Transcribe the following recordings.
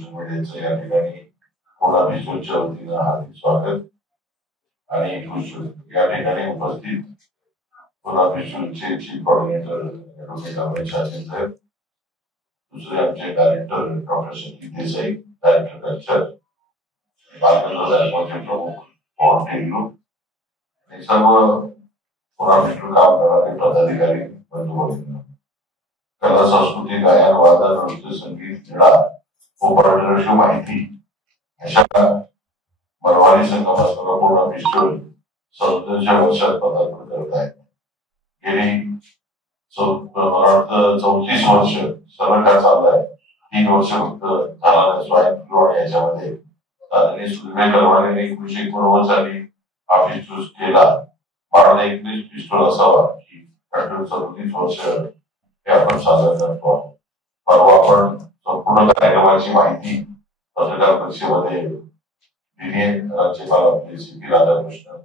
Social मीडियाचं या ठिकाणी पुन्हा विश्वच्या वतीनं हार्दिक स्वागत आणि या ठिकाणी उपस्थित पुन्हा विश्वचे chief coordinator advocate Amay Shastri साहेब, दुसरे आमचे डायरेक्टर डॉक्टर संगीत देसाई, डायरेक्टर कल्चर, बालगंधर्व प्रमुख पवन टेंगलू आणि सर्व पुन्हा विष्णू काम करणारे पदाधिकारी बंधू भगिनी, कला संस्कृती, गायन, वादन, नृत्य, संगीत, क्रीडा व पर्यटनाची माहिती अशा मरवाडी संगमासह पूर्ण विश्व 34 वर्षात पदार्पण करत आहेत. गेली 34 वर्ष सलग हा चाललाय. 3 वर्ष फक्त झाला स्वाईन फ्लू आणि याच्यामध्ये तातडीने सुदैव करवाने 1989 साली हा पिस्तूल केला. 12-19 पिस्तूल असावा की 34 वर्ष हे आपण सादर करतो. परवा आपण संपूर्ण कार्यक्रमाची माहिती पत्रकार परिषदेमध्ये दिली. राज्यपाल आपले सी.पी. राधाकृष्णन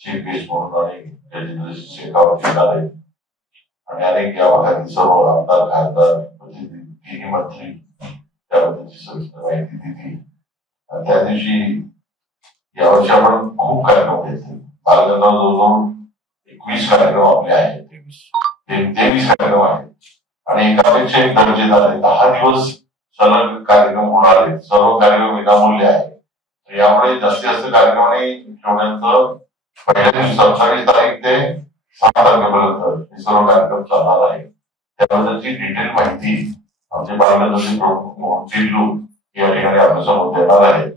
चीफ गेस्ट म्हणून आणि गजेंद्र शेखावत आले आणि अनेक या भागातील सर्व आमदार, खासदार, तिन्ही मंत्री त्याबद्दलची सविस्तर माहिती दिली. त्या दिवशी यावर्षी आपण खूप कार्यक्रम घेतले. बालगंधर्व जवळजवळ 21 कार्यक्रम आपले आहेत, 23 कार्यक्रम आहेत आणि एकापेक्षा एक दर्जेदार आहे. 10 दिवस सलग कार्यक्रम होणार आहेत. सर्व कार्यक्रम विनामूल्य आहे. यामुळे जास्तीत जास्त कार्यक्रमाने ठेवण्याचं पहिल्या दिवशी 27 तारीख ते 6 तारखेपर्यंत हे सर्व कार्यक्रम चालणार आहे. त्याबद्दलची डिटेल माहिती आमचे बालगंधर्व प्रमुख मोहन टिल्लू या ठिकाणी आपल्यासमोर देणार आहे.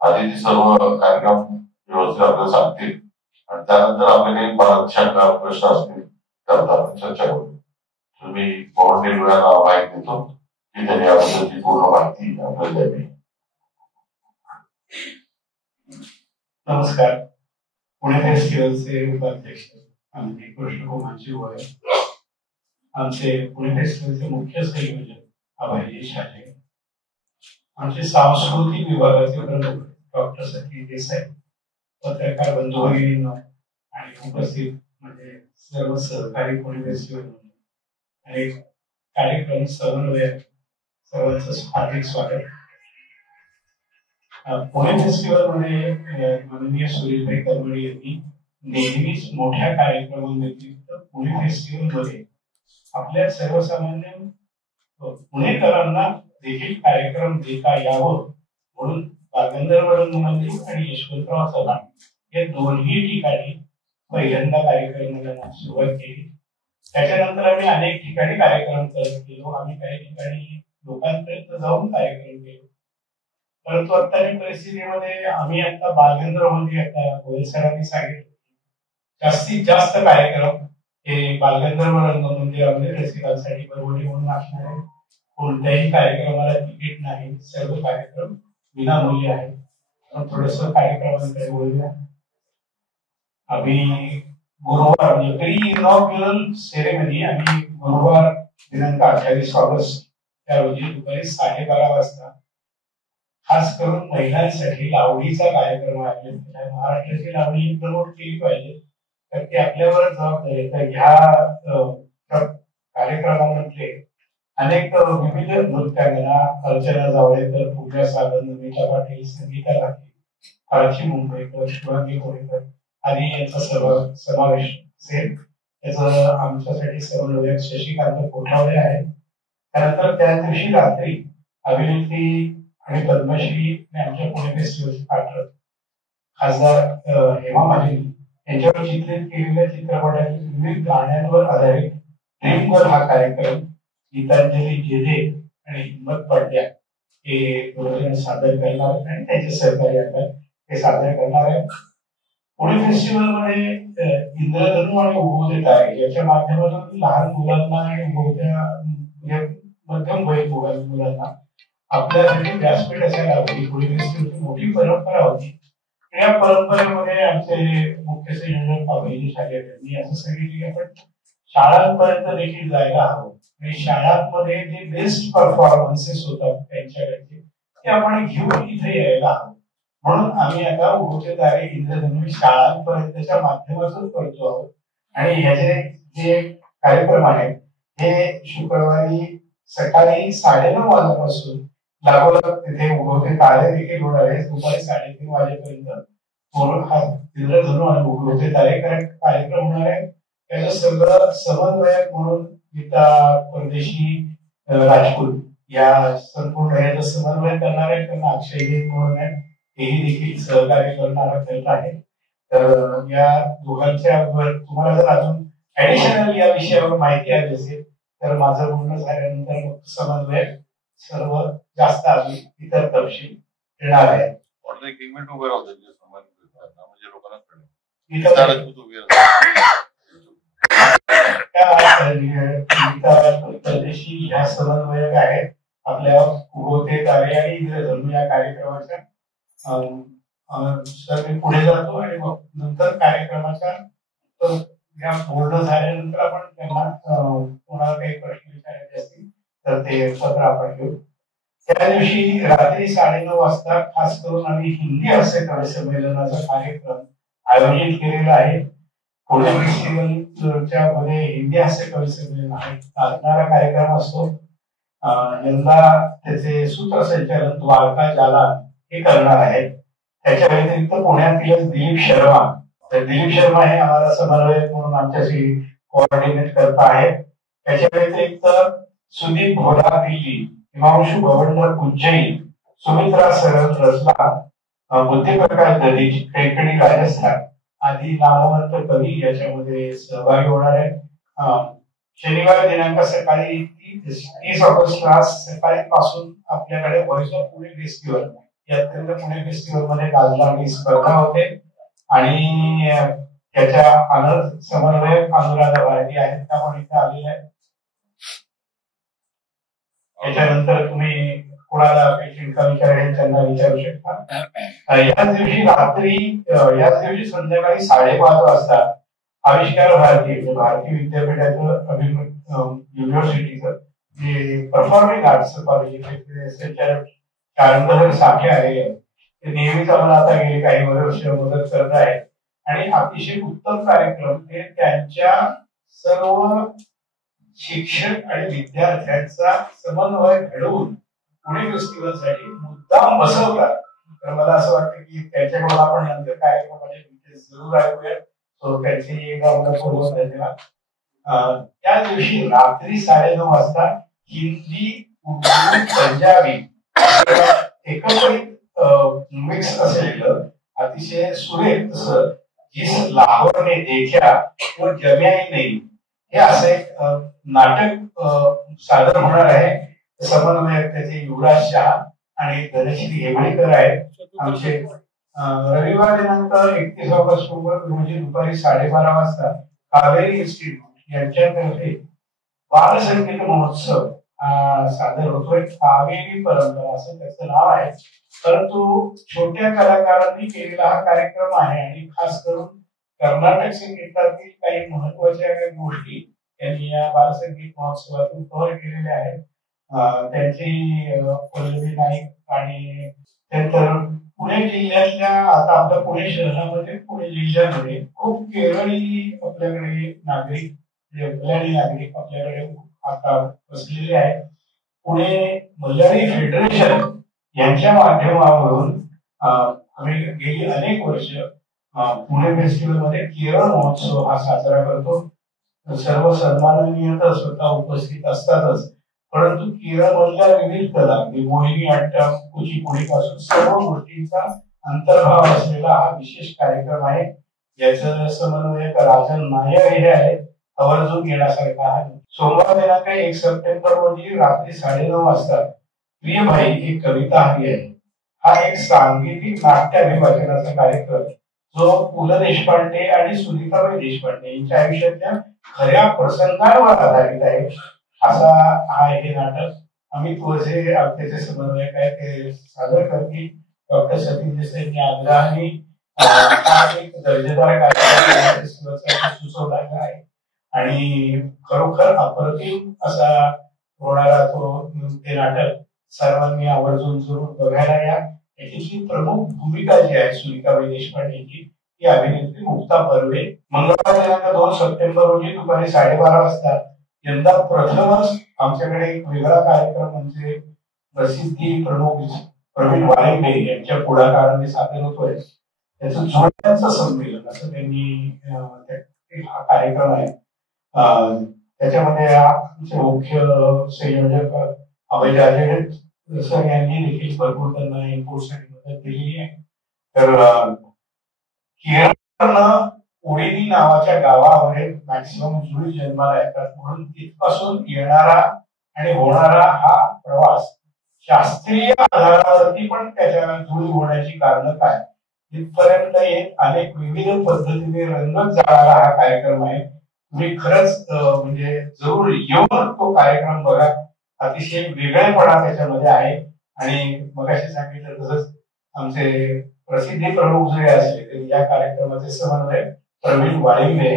आधी ती सर्व कार्यक्रम व्यवस्थित आपल्याला सांगतील आणि त्यानंतर आपले काही परत शंका प्रश्न असतील त्याबद्दल आपण चर्चा करू. तुम्ही मोहन टिल्लू यांना माहिती देतो की त्यांनी याबद्दलची पूर्ण माहिती आपल्याला द्यावी. नमस्कार. पुणे फेस्टिवलचे उपाध्यक्ष आमचे कृष्णकुमारजी गोळे, आमचे पुणे फेस्टिवलचे मुख्य संयोजक अभयजी शाळे, आमचे सांस्कृतिक विभागाचे प्रमुख डॉक्टर संगीत देसाई, पत्रकार बंधू भगिनींनो आणि उपस्थित म्हणजे सर्व सहकारी पुणे फेस्टिवल आणि कार्यक्रम समन्वयक सर्वांचं हार्दिक स्वागत. पुणे फेस्टिवल मध्ये माननीय सुरेशभाई करमळे यांनी नेहमीच मोठ्या कार्यक्रमांव्यतिरिक्त पुणे फेस्टिवल मध्ये आपल्या सर्वसामान्य पुणेकरांना देखील कार्यक्रम देता यावं म्हणून बालगंधर्व रंगमंदिर आणि यशवंतराव चव्हाण या दोन्ही ठिकाणी पहिल्यांदा कार्यक्रमाला सुरुवात केली. त्याच्यानंतर आम्ही अनेक ठिकाणी कार्यक्रम करत गेलो. आम्ही काही ठिकाणी लोकांपर्यंत जाऊन कार्यक्रम केलो. परंतु आत्ताच्या परिस्थितीमध्ये आम्ही आता बालगंधर्व मध्ये आता गोयल सरांनी सांगितलं जास्तीत जास्त कार्यक्रम हे बालगंधर्व रंगमंदिरामध्ये रसिकांसाठी परवडी म्हणून असणार आहे. कोणत्याही कार्यक्रमाला तिकीट नाही, सर्व कार्यक्रम विनामूल्य आहे. थोडस कार्यक्रमांकडे बोलूया. आम्ही गुरुवार म्हणजे प्री इनॉग्युरल सेरेमनी आम्ही गुरुवार दिनांक 28 ऑगस्ट त्या रोजी दुपारी 12:30 वाजता खास करून महिलांसाठी लावणीचा कार्यक्रम आयोजित केला. महाराष्ट्राची लावणी प्रमोट केली पाहिजे तर ती आपल्यावरच जबाबदारी आहे. तर ह्या कार्यक्रमामध्ये अनेक विविध नृत्यांगना अर्चना जावळेकर, पूजा सावंत, नमिता पाटील, संगीता राठी, प्राची मुंबईकर, शिवांगी कोळेकर आदी यांचा समावेश असेल. त्याचं आमच्यासाठी समन्वयक शशिकांत कोठावळे आहेत. त्यानंतर त्या दिवशी रात्री अभिनेत्री आणि पद्मश्री आमच्या पुणे फेस्टिवल पाठक खासदार हेमा मालिनी यांच्यावर चित्रित केलेल्या चित्रपटातील विविध गाण्यांवर आधारित ड्रीम गर्ल हा कार्यक्रम गीतांजली जेधे आणि हिम्मत पडद्या हे दोन सादर करणार आहेत आणि त्याचे सहकारी आहेत ते सादर करणार आहेत. पुणे फेस्टिवल मध्ये इंद्रधनु आणि उभोदित आहे याच्या माध्यमातून लहान मुलांना आणि मध्यम वयीन मुलांना आपल्यासाठी व्यासपीठ असायला हवी. पुणे फेस्टिवलची मोठी परंपरा होती. या परंपरेमध्ये आमचे मुख्य संयोजक अभयजी शाळे यांनी असं सांगितलं की आपण शाळांपर्यंत देखील जायला हवं आणि शाळांमध्ये जे बेस्ट परफॉर्मन्सेस होतात त्यांच्याकडचे ते आपण घेऊन इथे यायला हवं. म्हणून आम्ही आता उभोतेदारी इंद्रधनु शाळांपर्यंतच्या माध्यमातून करतो आहोत आणि ह्याचे जे कार्यक्रम आहेत हे शुक्रवारी सकाळी 9:30 वाजल्यापासून लागोलाग तिथे उभवते तारे देखील होणार आहे. दुपारी 3:30 वाजेपर्यंत पूर्ण हा इंद्रधनु आणि उभवते तारे कार्यक्रम होणार आहे. त्याचं सगळं समन्वयक म्हणून गीता परदेशी राजपूत या संपूर्ण याचं समन्वय करणार आहे. त्यांना अक्षय म्हणून आहे, तेही देखील सहकार्य करणारा खेळ आहे. तर या दोघांच्या तुम्हाला जर अजून ऍडिशनल या विषयावर माहिती हवी असेल तर माझं बोलणं झाल्यानंतर समन्वय सर्व जास्त आधी इतर तपशील देणार आहे. परदेशी ह्या समन्वयक आहेत आपल्या उगवते तारे आणि इंद्रधनु या कार्यक्रमाच्या. सर मी पुढे जातो आणि मग नंतर कार्यक्रमाच्या या बोलणं झाल्यानंतर आपण त्यांना कोणाला काही प्रश्न विचारायचे असतील तर ते पत्र आपण घेऊ. त्या दिवशी रात्री 9:30 वाजता खास करून आम्ही हिंदी हास्य कवी संमेलनाचा कार्यक्रम आयोजित केलेला आहे. पुणे फेस्टिवलच्या मध्ये हिंदी हास्य कवी संमेलन आहे, असणारा कार्यक्रम असतो. यंदा त्याचे सूत्रसंचालन द्वारका जालान हे करणार आहेत. त्याच्या व्यतिरिक्त पुण्यातीलच दिलीप शर्मा, तर दिलीप शर्मा हे आम्हाला समन्वयक म्हणून आमच्याशी कोऑर्डिनेट करत आहेत. त्याच्या व्यतिरिक्त सुदीप भोला दिल्ली, हिमांशु भवंडर उज्जैन, सुमित्रा सरळ रसला, बुद्धिप्रकाश दरीज कैकडी राजस्थान आदी नामवंत कवी याच्यामध्ये सहभागी होणार आहेत. शनिवार दिनांक सकाळी 30 ऑगस्टला सकाळी पासून आपल्याकडे व्हॉइस ऑफ पुणे फेस्टिवल या अत्यंत पुणे फेस्टिवल मध्ये गाजणारी स्पर्धा होते आणि त्याच्या आनंद समन्वयक अनुराधा भारती आहेत, त्या पण इथे आलेल्या आहेत. त्याच्यानंतर तुम्ही कोणाला काही शंका विचारायची त्यांना विचारू शकता. याच दिवशी संध्याकाळी 5:30 वाजता आविष्कार भारती भारतीय विद्यापीठाचं युनिव्हर्सिटीचं जे परफॉर्मिंग आर्ट्स कॉलेज शारंगधर साखे आलेले आहेत. ते नेहमीच आम्हाला आता गेली काही वर्ष मदत करत आहेत आणि अतिशय उत्तम कार्यक्रम ते त्यांच्या सर्व शिक्षक आणि विद्यार्थ्यांचा समन्वय घडवून पुणे फेस्टिवलसाठी मुद्दाम बसवतात. तर मला असं वाटतं की त्यांच्याकडून आपण नंतर कार्यक्रमाचे डिटेल्स जरूर ऐकूया. त्यांची एकदा पूर्व धन्यवाद. त्या दिवशी रात्री 9:30 वाजता हिंदी, उर्दू, पंजाबी एकत्रित मिक्स असलेलं अतिशय सुरेख असं जिस लाहोर ने देखा वो जम्या ही नहीं हे असं एक नाटक सादर होणार आहे. समन्वयक त्याचे युवराज शहा आणि धनश्री हेबळेकर आहेत आमचे. रविवार दिनांक 31 ऑगस्ट रोजी दुपारी 12:30 वाजता कावेरी इन्स्टिट्यूट यांच्यातर्फे बालसंगीत महोत्सव सादर होतोय. कावेरी परंपरा असं त्याचं नाव आहे, परंतु छोट्या कलाकारांनी केलेला हा कार्यक्रम आहे आणि खास करून कर्नाटक संगीतातील काही महत्वाच्या गोष्टी त्यांनी या बालसंगीत महोत्सवातून कव्हर केलेल्या आहेत. त्यांची पल्लवी नाईक आणि त्यानंतर पुणे जिल्ह्यातल्या आता आपल्या पुणे शहरामध्ये पुणे जिल्ह्यामध्ये खूप केरळी आपल्याकडे नागरिक मल्याळी नागरिक आपल्याकडे आता बसलेले आहेत. पुणे मल्याळी फेडरेशन यांच्या माध्यमावरून आम्ही गेली अनेक वर्ष पुणे फेस्टिवल मध्ये केरळ महोत्सव हा साजरा करतो. सर्व सन्माननीय तर स्वतः उपस्थित असतातच, परंतु केरळमधल्या विविध कला मोहिनी अट्टम, कुचिपुडी पासून सर्व गोष्टींचा अंतर्भाव असलेला हा विशेष कार्यक्रम आहे. याचं समन्वयक राजन नायर हे आहे, आवर्जून येण्यासारखा आहे. सोमवार दिनांक 1 सप्टेंबर रोजी रात्री 9:30 वाजता प्रियबाई ही कविता हवी आहे हा एक सांगीतिक नाट्य अभिवाचनाचा कार्यक्रम जो पु ल देशपांडे आणि सुनीताबाई देशपांडे यांच्या आयुष्यातल्या खऱ्या प्रसंगांवर आधारित आहे. असा हा हे नाटक अमित वझे त्याचे समन्वयक आहे ते सादर करतील. डॉक्टर सतीश देसाई यांनी आग्रहाने एक दर्जेदार कार्यक्रम सुचवलेला आहे आणि खरोखर अप्रतिम असा होणारा ते नाटक सर्वांनी आवर्जून जरूर बघायला या. याची प्रमुख भूमिका जी आहे सुनीताबाई देशपांडे यांची ती अभिनेत्री मुक्ता बर्वे. मंगळवार दिनांक 2 सप्टेंबर रोजी दुपारी 12:30 वाजता यंदा प्रथमच आमच्याकडे एक वेगळा कार्यक्रम म्हणजे प्रसिद्धी प्रमुख प्रवीण वाळिंबे यांच्या पुढाकाराने सादर होतोय त्याचं जोड्यांचं संमेलन असं त्यांनी हा कार्यक्रम आहे. त्याच्यामध्ये आमचे मुख्य संयोजक अभय सर यांनी देखील भरपूर त्यांना इनपुटसाठी मदत केलेली आहे. तर केरळनं उडिनी नावाच्या गावामध्ये मॅक्सिमम जुळी जन्माला येतात म्हणून तिथपासून येणारा आणि होणारा हा प्रवास शास्त्रीय आधारावरती पण त्याच्या जुळी होण्याची कारण काय इथपर्यंत एक अनेक विविध पद्धतीने रंगत जाणारा हा कार्यक्रम आहे. तुम्ही खरंच म्हणजे जरूर येऊन तो कार्यक्रम बघा. अतिशय वेगळेपणा त्याच्यामध्ये आहे आणि मगाशी सांगितलं तसंच आमचे प्रसिद्धी प्रमुख जे असले ते या कार्यक्रमाचे समन्वय प्रवीण वाळिंबे